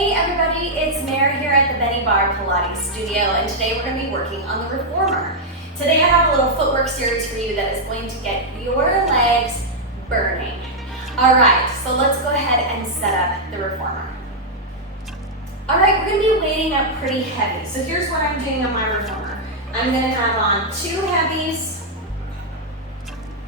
Hey everybody, it's Mare here at the Benniebarrefitness Pilates studio, and today we're going to be working on the reformer. Today I have a little footwork series for you that is going to get your legs burning. Alright, so let's go ahead and set up the reformer. Alright, we're going to be weighting up pretty heavy. So here's what I'm doing on my reformer. I'm going to have on 2 heavies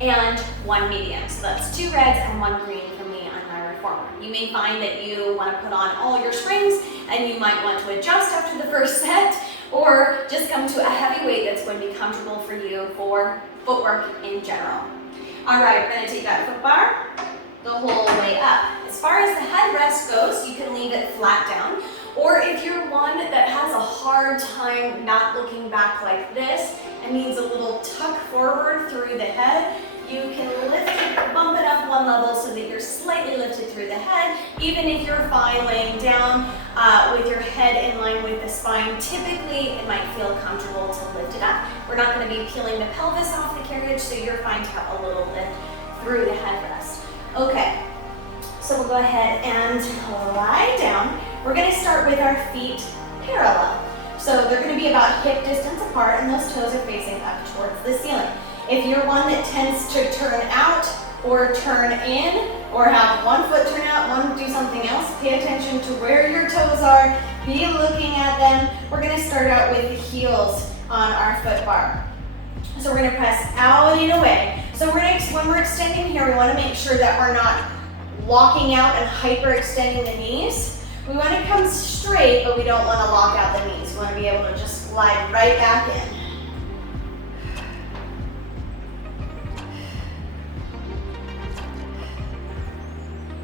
and 1 medium. So that's 2 reds and 1 green for me on my reformer. You may find that you want to put on all your springs and you might want to adjust after the first set, or just come to a heavy weight that's going to be comfortable for you for footwork in general. Alright, we're going to take that foot bar the whole way up. As far as the headrest goes, you can leave it flat down, or if you're one that has a hard time not looking back like this and needs a little tuck forward through the head, you can lift it, bump it up 1 level so that you're slightly lifted through the head. Even if you're fine laying down with your head in line with the spine, typically it might feel comfortable to lift it up. We're not going to be peeling the pelvis off the carriage, so you're fine to have a little lift through the headrest. Okay, so we'll go ahead and lie down. We're going to start with our feet parallel. So they're going to be about hip distance apart and those toes are facing up towards the ceiling. If you're one that tends to turn out or turn in, or have one foot turn out, one do something else, pay attention to where your toes are, be looking at them. We're going to start out with the heels on our foot bar. So we're going to press out and away. So when we're extending here, we want to make sure that we're not walking out and hyperextending the knees. We want to come straight, but we don't want to lock out the knees. We want to be able to just slide right back in.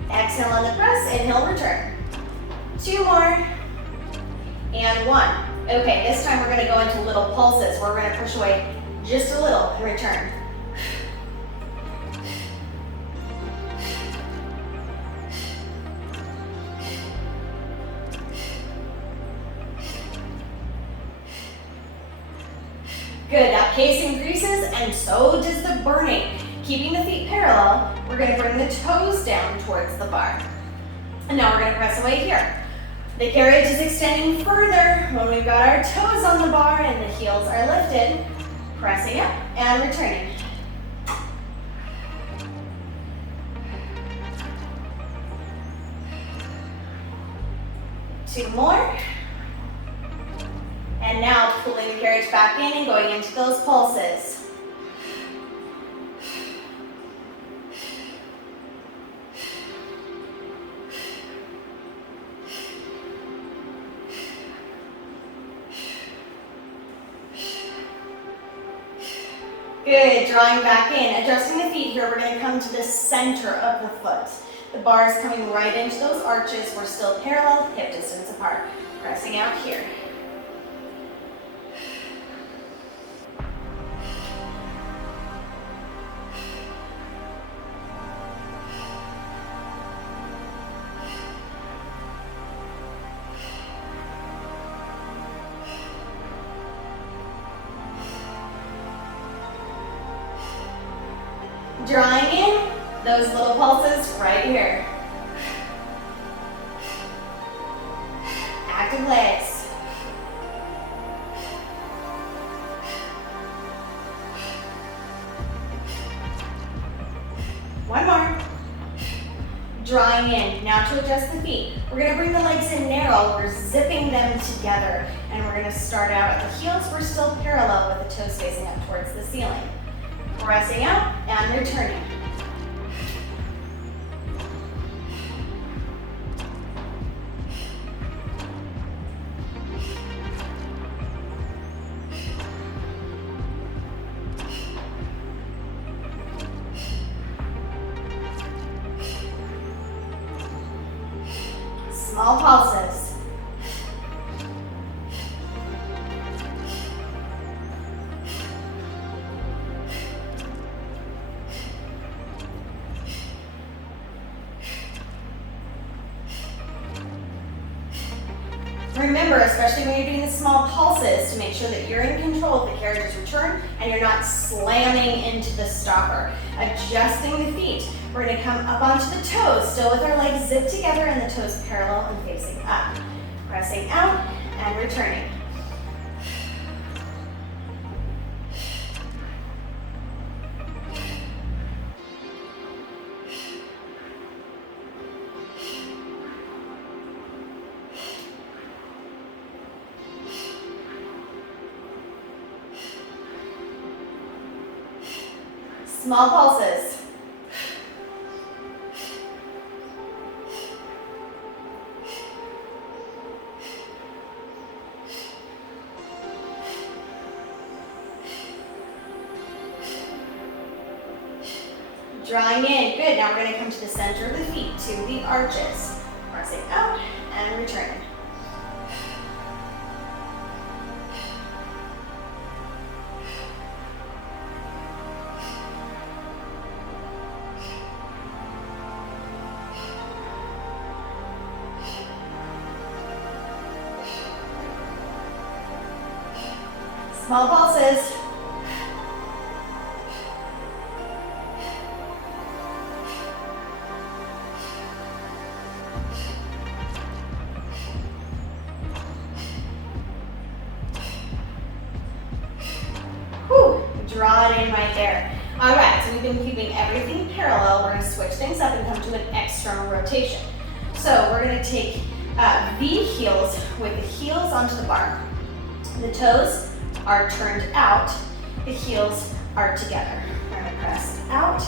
Exhale on the press, inhale, return. 2 more, and 1. Okay, this time we're going to go into little pulses where we're going to push away just a little and return. Good, that pace increases and so does the burning. Keeping the feet parallel, we're going to bring the toes down towards the bar. And now we're going to press away here. The carriage is extending further when we've got our toes on the bar and the heels are lifted. Pressing up and returning. Two more. And now pulling the carriage back in and going into those pulses. Good, drawing back in, adjusting the feet here. We're going to come to the center of the foot. The bar is coming right into those arches. We're still parallel, hip distance apart. Pressing out here. Drawing in those little pulses right here. Active legs. One more. Drawing in. Now to adjust the feet. We're going to bring the legs in narrow. We're zipping them together. And we're going to start out at the heels. We're still parallel with the toes facing up towards the ceiling. Pressing out and returning. Small pulses. Remember, especially when you're doing the small pulses, to make sure that you're in control of the carriage's return and you're not slamming into the stopper. Adjusting the feet. We're going to come up onto the toes, still with our legs zipped together and the toes parallel and facing up. Pressing out and returning. Small pulses. Drawing in. Good. Now we're going to come to the center of the feet, to the arches. Pressing out and returning. Small pulses. Whew, draw it in right there. All right, so we've been keeping everything parallel. We're going to switch things up and come to an external rotation. So we're going to take V heels with the heels onto the bar. The toes are turned out, the heels are together. We're going to press out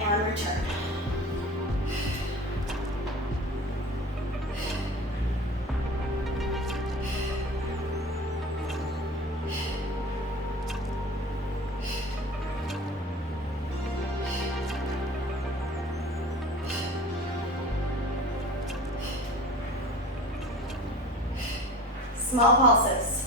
and return. Small pulses.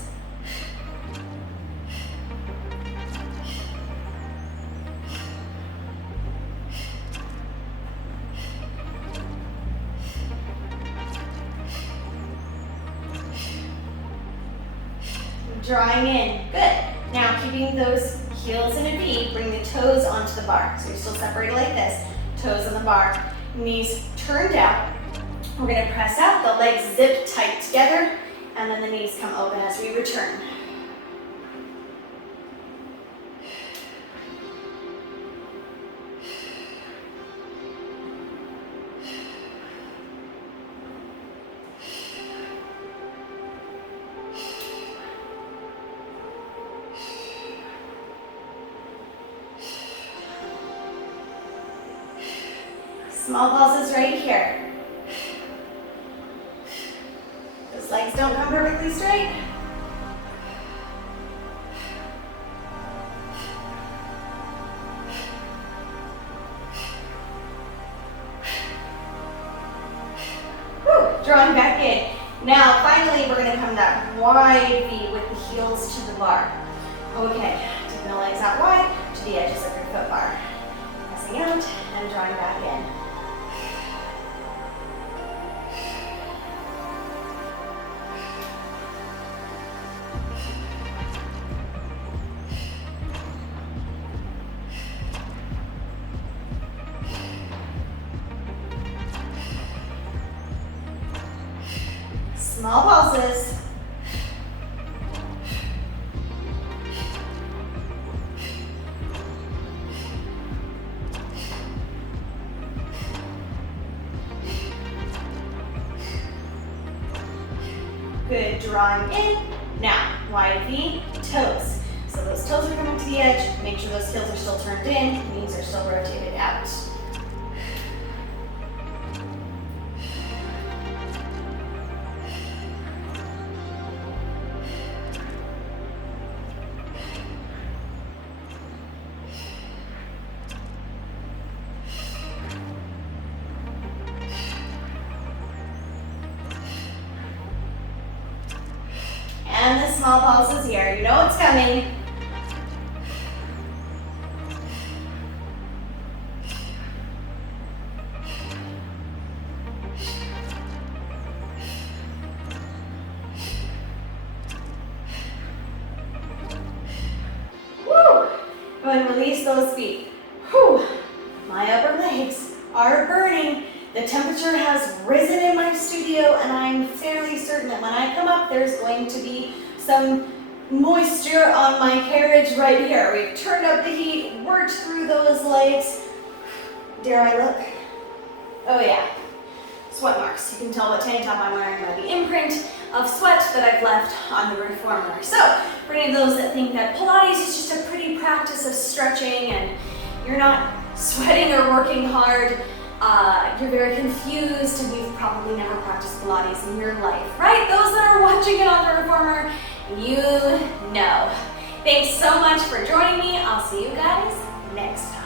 Drawing in. Good. Now keeping those heels in a V, bring the toes onto the bar. So you're still separated like this. Toes on the bar. Knees turned out. We're going to press out. The legs zip tight together. And then the knees come open as we return. Small pulses right here. Those legs don't come perfectly straight. Whew, drawing back in. Now, finally, we're going to come that wide V with the heels to the bar. Okay, taking the legs out wide to the edges of your foot bar. Pressing out and drawing back in. Small pulses. Good, drawing in. Now, wide V, toes. So those toes are coming to the edge. Make sure those heels are still turned in, knees are still rotated out. And the small pulses here. You know it's coming. are burning. The temperature has risen in my studio, and I'm fairly certain that when I come up, there's going to be some moisture on my carriage right here. We've turned up the heat, worked through those legs. Dare I look? Oh yeah, sweat marks. You can tell what tank top I'm wearing by the imprint of sweat that I've left on the reformer. So, for any of those that think that Pilates is just a pretty practice of stretching and you're not sweating or working hard, you're very confused and you've probably never practiced Pilates in your life, right? Those that are watching it on the reformer, you know. Thanks so much for joining me. I'll see you guys next time.